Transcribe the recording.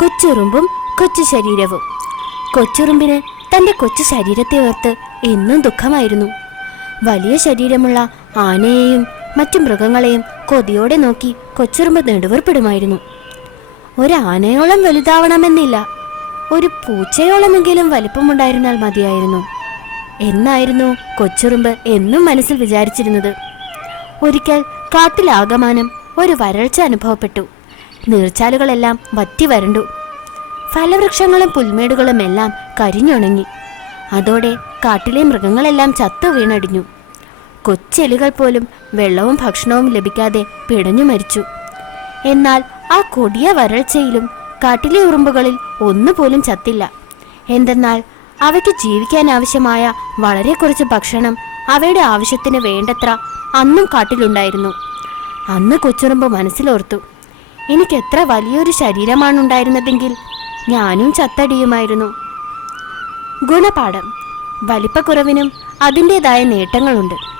കൊച്ചുറുമ്പും കൊച്ചു ശരീരവും. കൊച്ചുറുമ്പിന് തന്റെ കൊച്ചു ശരീരത്തെ ഓർത്ത് എന്നും ദുഃഖമായിരുന്നു. വലിയ ശരീരമുള്ള ആനയെയും മറ്റു മൃഗങ്ങളെയും കൊതിയോടെ നോക്കി കൊച്ചുറുമ്പ് നെടുവർപ്പെടുമായിരുന്നു. ഒരു ആനയോളം വലുതാവണമെന്നില്ല ഒരു പൂച്ചയോളമെങ്കിലും വലിപ്പമുണ്ടായിരുന്നാൽ മതിയായിരുന്നു. എന്നായിരുന്നു കൊച്ചുറുമ്പ് എന്നും മനസ്സിൽ വിചാരിച്ചിരുന്നത്. ഒരിക്കൽ കാട്ടിലാകമാനം ഒരു വരൾച്ച അനുഭവപ്പെട്ടു. നീർച്ചാലുകളെല്ലാം വറ്റി വരണ്ടു. ഫലവൃക്ഷങ്ങളും പുൽമേടുകളും എല്ലാം കരിഞ്ഞുണങ്ങി. അതോടെ കാട്ടിലെ മൃഗങ്ങളെല്ലാം ചത്തു വീണടിഞ്ഞു. കൊച്ചെലികൾ പോലും വെള്ളവും ഭക്ഷണവും ലഭിക്കാതെ പിടഞ്ഞു മരിച്ചു. എന്നാൽ ആ കൊടിയ വരൾച്ചയിലും കാട്ടിലെ ഉറുമ്പുകളിൽ ഒന്നുപോലും ചത്തില്ല. എന്തെന്നാൽ അവയ്ക്ക് ജീവിക്കാൻ ആവശ്യമായ വളരെ കുറച്ച് ഭക്ഷണം അവയുടെ ആവശ്യത്തിന് വേണ്ടത്ര അന്നും കാട്ടിലുണ്ടായിരുന്നു. അന്ന് കൊച്ചുറുമ്പ് മനസ്സിലോർത്തു. എനിക്ക് എത്ര വലിയൊരു ശരീരമാണ് ഉണ്ടായിരുന്നതെങ്കിൽ ഞാനും ചത്തടിയുമായിരുന്നു. ഗുണപാഠം. വലിപ്പക്കുറവിനും അതിന്റെതായ നേട്ടങ്ങളുണ്ട്.